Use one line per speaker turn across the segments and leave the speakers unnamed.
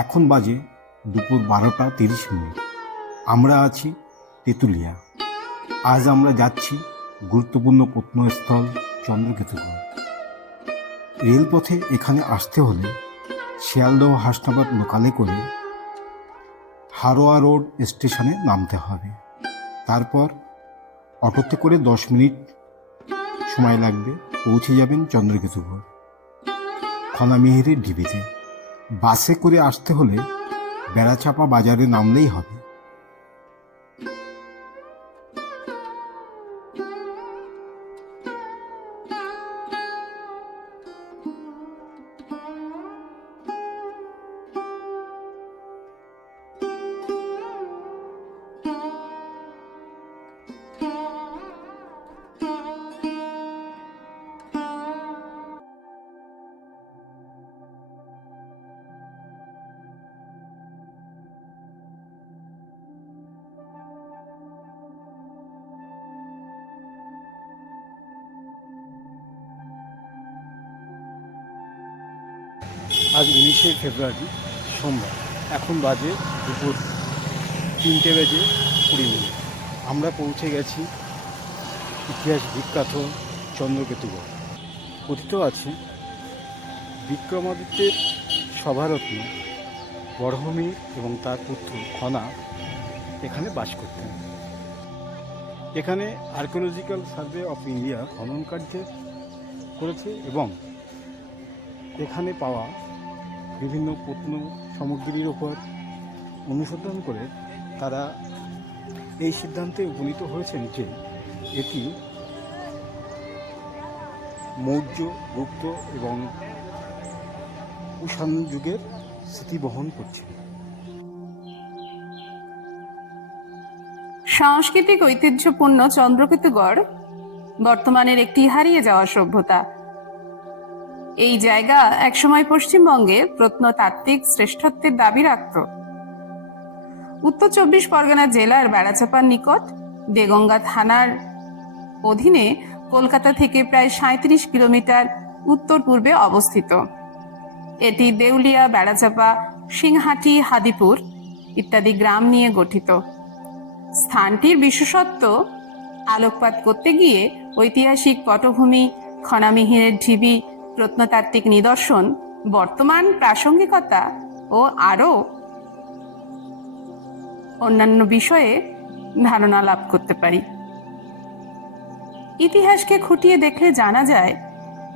এখন বাজে দুপুর বারোটা তিরিশ মিনিট। আমরা আছি তেঁতুলিয়া। আজ আমরা যাচ্ছি গুরুত্বপূর্ণ প্রত্নস্থল চন্দ্রকেতুগড় রেলপথে এখানে আসতে হলে শিয়ালদহ হাসনাবাদ লোকালে করে হারোয়া রোড স্টেশনে নামতে হবে। তারপর অটোতে করে দশ মিনিট সময় লাগবে, পৌঁছে যাবেন চন্দ্রকেতুগড় খনামিহিরের ঢিবিতে বাসে করে আসতে হলে বেড়াচাপা বাজারে নামলেই হবে।
আজ উনিশে ফেব্রুয়ারি, সোমবার। এখন বাজে দুপুর তিনটে বেজে কুড়ি মিনিট। আমরা পৌঁছে গেছি ইতিহাস বিখ্যাত চন্দ্রকেতুগড় কথিত আছে, বিক্রমাদিত্যের সভারত্ন বরহমির এবং তার পুত্র খনা এখানে বাস করতেন। এখানে আর্কিওলজিক্যাল সার্ভে অফ ইন্ডিয়া খনন কার্যে করেছে এবং এখানে পাওয়া বিভিন্ন প্রত্ন সামগ্রীর ওপর অনুসন্ধান করে তারা এই সিদ্ধান্তে উপনীত হয়েছেন যে এটি মৌর্য, গুপ্ত এবং কুষাণ যুগের স্মৃতি বহন করছে।
সাংস্কৃতিক ঐতিহ্যপূর্ণ চন্দ্রকেতুগড় বর্তমানের একটি হারিয়ে যাওয়া সভ্যতা। এই জায়গা একসময় পশ্চিমবঙ্গে প্রত্নতাত্ত্বিক শ্রেষ্ঠত্বের দাবি রাখত। উত্তর চব্বিশ পরগনা জেলার বেড়াচাপার নিকট দেগঙ্গা থানার অধীনে কলকাতা থেকে প্রায় সাঁত্রিশ কিলোমিটার উত্তর পূর্বে অবস্থিত। এটি দেউলিয়া, বেড়াচাপা, সিংহাটি, হাদিপুর ইত্যাদি গ্রাম নিয়ে গঠিত। স্থানটির বিশেষত্ব, আলোকপাত করতে গিয়ে ঐতিহাসিক পটভূমি, খনামিহিরের ঢিবি প্রত্নতাত্ত্বিক নিদর্শন, বর্তমান প্রাসঙ্গিকতা ও আরও অন্যান্য বিষয়ে ধারণা লাভ করতে পারি। ইতিহাসকে খুঁটিয়ে দেখলে জানা যায়,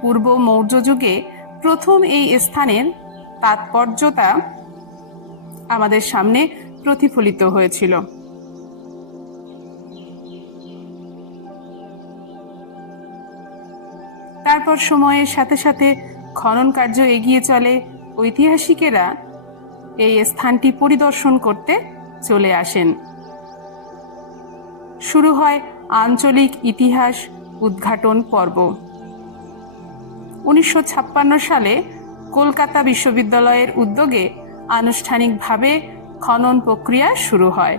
পূর্ব মৌর্য যুগে প্রথম এই স্থানের তাৎপর্যতা আমাদের সামনে প্রতিফলিত হয়েছিল। তারপর সময়ের সাথে সাথে খনন কার্য এগিয়ে চলে ঐতিহাসিকেরা এই স্থানটি পরিদর্শন করতে চলে আসেন। শুরু হয় আঞ্চলিক ইতিহাস উদ্ঘাটন পর্ব। উনিশশো ছাপ্পান্ন সালে কলকাতা বিশ্ববিদ্যালয়ের উদ্যোগে আনুষ্ঠানিকভাবে খনন প্রক্রিয়া শুরু হয়।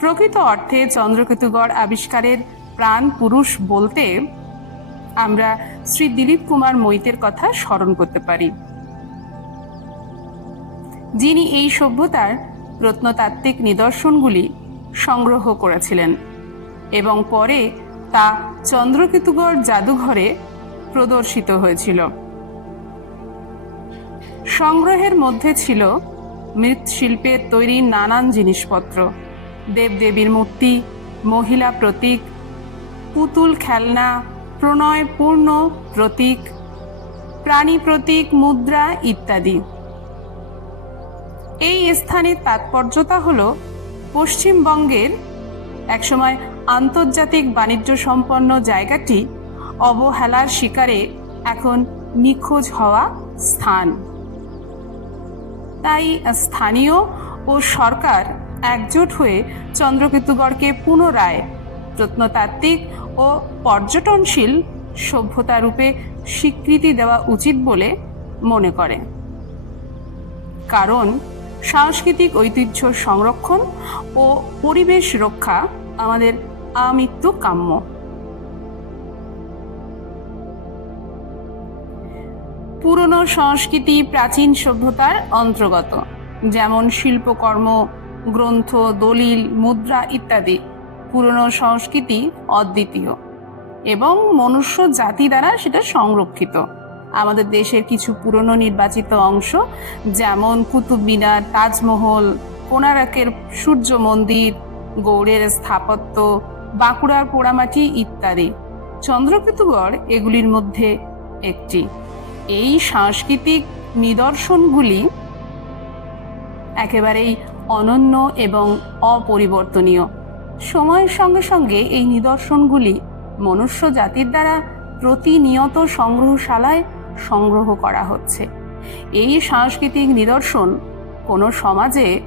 প্রকৃত অর্থে চন্দ্রকেতুগড় আবিষ্কারের প্রাণ পুরুষ বলতে আমরা শ্রী দিলীপ কুমার মৈতের কথা স্মরণ করতে পারি। যিনি এই সভ্যতার প্রত্নতাত্ত্বিক নিদর্শনগুলি সংগ্রহ করেছিলেন এবং পরে তা চন্দ্রকেতুগড় জাদুঘরে প্রদর্শিত হয়েছিল। সংগ্রহের মধ্যে ছিল মৃৎশিল্পের তৈরি নানান জিনিসপত্র, দেবদেবীর মূর্তি, মহিলা প্রতীক, পুতুল খেলনা প্রণয়পূর্ণ প্রতীক, প্রাণী প্রতীক, মুদ্রা ইত্যাদি। এই স্থানের তাৎপর্যতা হল পশ্চিমবঙ্গের একসময় আন্তর্জাতিক বাণিজ্য সম্পন্ন জায়গাটি অবহেলার শিকারে এখন নিখোঁজ হওয়া স্থান। তাই স্থানীয় ও সরকার একজোট হয়ে চন্দ্রকেতুগড়কে পুনরায় প্রত্নতাত্ত্বিক ও পর্যটনশীল সভ্যতা রূপে স্বীকৃতি দেওয়া উচিত বলে মনে করে। কারণ, সাংস্কৃতিক ঐতিহ্য সংরক্ষণ ও পরিবেশ রক্ষা আমাদের আমৃত্যু কাম্য। পুরনো সংস্কৃতি প্রাচীন সভ্যতার অন্তর্গত, যেমন শিল্পকর্ম, গ্রন্থ, দলিল, মুদ্রা ইত্যাদি। পুরনো সংস্কৃতি অদ্বিতীয় এবং মনুষ্য জাতি দ্বারা সেটা সংরক্ষিত। আমাদের দেশের কিছু পুরনো নির্বাচিত অংশ, যেমন কুতুব মিনার তাজমহল কোনারকের সূর্য মন্দির, গৌড়ের স্থাপত্য, বাঁকুড়ার পোড়ামাটি ইত্যাদি। চন্দ্রকেতুগড় এগুলির মধ্যে একটি। এই সাংস্কৃতিক নিদর্শনগুলি একেবারেই অনন্য এবং অপরিবর্তনীয়। সময়ের সঙ্গে সঙ্গে এই নিদর্শনগুলি মনুষ্য জাতির দ্বারা প্রতিনিয়ত সংগ্রহশালায় সংগ্রহ করা হচ্ছে। এই সাংস্কৃতিক নিদর্শন কোনো সমাজে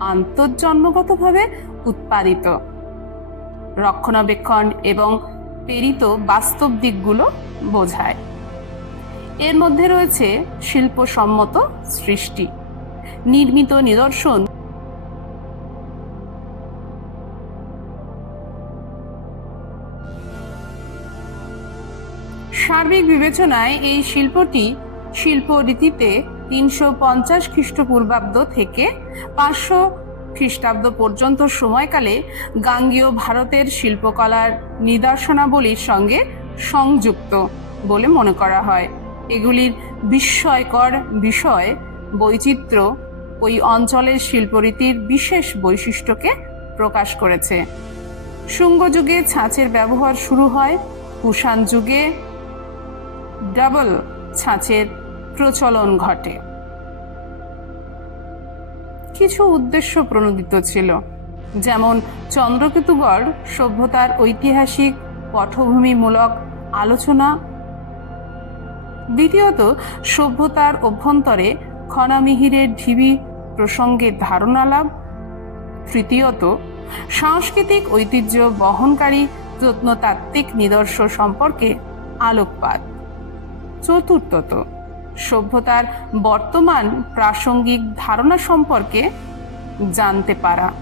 আন্তর্জন্মগতভাবে উৎপাদিত। রক্ষণাবেক্ষণ এবং প্রেরিত বাস্তব দিকগুলো বোঝায়। এর মধ্যে রয়েছে শিল্পসম্মত সৃষ্টি। নির্মিত নিদর্শন সার্বিক বিবেচনায় এই শিল্পটি শিল্প রীতিতে তিনশো পঞ্চাশ খ্রিস্টপূর্বাব্দ থেকে পাঁচশো খ্রিস্টাব্দ পর্যন্ত সময়কালে গাঙ্গীয় ভারতের শিল্পকলার নিদর্শনাবলীর সঙ্গে সংযুক্ত বলে মনে করা হয়। এগুলির বিস্ময়কর বিষয়, বৈচিত্র্য ওই অঞ্চলের শিল্পরীতির বিশেষ বৈশিষ্ট্যকে প্রকাশ করেছে। শুঙ্গ যুগে ছাঁচের ব্যবহার শুরু হয়, কুষাণ যুগে ডাবল ছাঁচের প্রচলন ঘটে। কিছু উদ্দেশ্য প্রণোদিত ছিল, যেমন চন্দ্রকেতুগড় সভ্যতার ঐতিহাসিক, পটভূমিমূলক আলোচনা। দ্বিতীয়ত, সভ্যতার অভ্যন্তরে খনামিহিরের ঢিবি প্রসঙ্গে ধারণা লাভ। তৃতীয়ত, সাংস্কৃতিক ঐতিহ্য বহনকারী প্রত্নতাত্ত্বিক নিদর্শ সম্পর্কে আলোকপাত। চতুর্থত। সভ্যতার বর্তমান প্রাসঙ্গিক ধারণা সম্পর্কে জানতে পারা।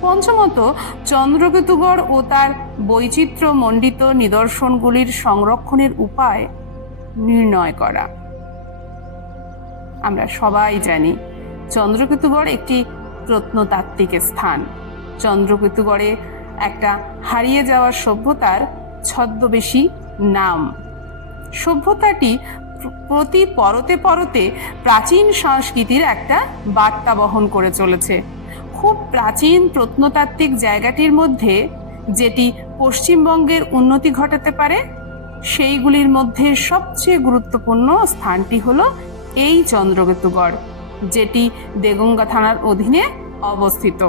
পঞ্চমত, চন্দ্রকেতুগড় ও তার বৈচিত্র্য বৈচিত্র্যমণ্ডিত নিদর্শনগুলির সংরক্ষণের উপায় নির্ণয় করা। আমরা সবাই জানি, চন্দ্রকেতুগড় একটি প্রত্নতাত্ত্বিক স্থান। চন্দ্রকেতুগড়ে একটা হারিয়ে যাওয়া সভ্যতার ছদ্মবেশী নাম। সভ্যতাটি প্রতি পরতে পরতে প্রাচীন সংস্কৃতির একটা বার্তা বহন করে চলেছে। খুব প্রাচীন প্রত্নতাত্ত্বিক জায়গাটির মধ্যে যেটি পশ্চিমবঙ্গের উন্নতি ঘটাতে পারে, সেইগুলির মধ্যে সবচেয়ে গুরুত্বপূর্ণ স্থানটি হল এই চন্দ্রকেতুগড়, যেটি দেগঙ্গা থানার অধীনে অবস্থিত।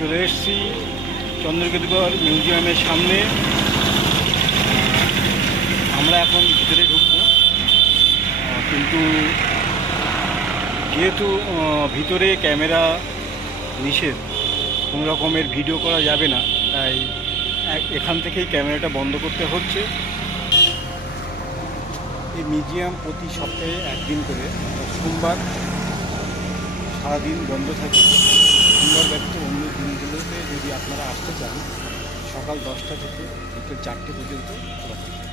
চলে এসেছি চন্দ্রকেতুগড় মিউজিয়ামের সামনে। আমরা এখন ভিতরে ঢুকবো। কিন্তু যেহেতু ভিতরে ক্যামেরা নিষেধ, কোনো রকমের ভিডিও করা যাবে না, তাই এখান থেকেই ক্যামেরাটা বন্ধ করতে হচ্ছে। এই মিউজিয়াম প্রতি সপ্তাহে একদিন করে, সোমবার সারাদিন বন্ধ থাকে। সোমবার ব্যতীত অন্য যদি আপনারা আসতে চান সকাল দশটা থেকে বিকেল চারটে পর্যন্ত খোলা থাকে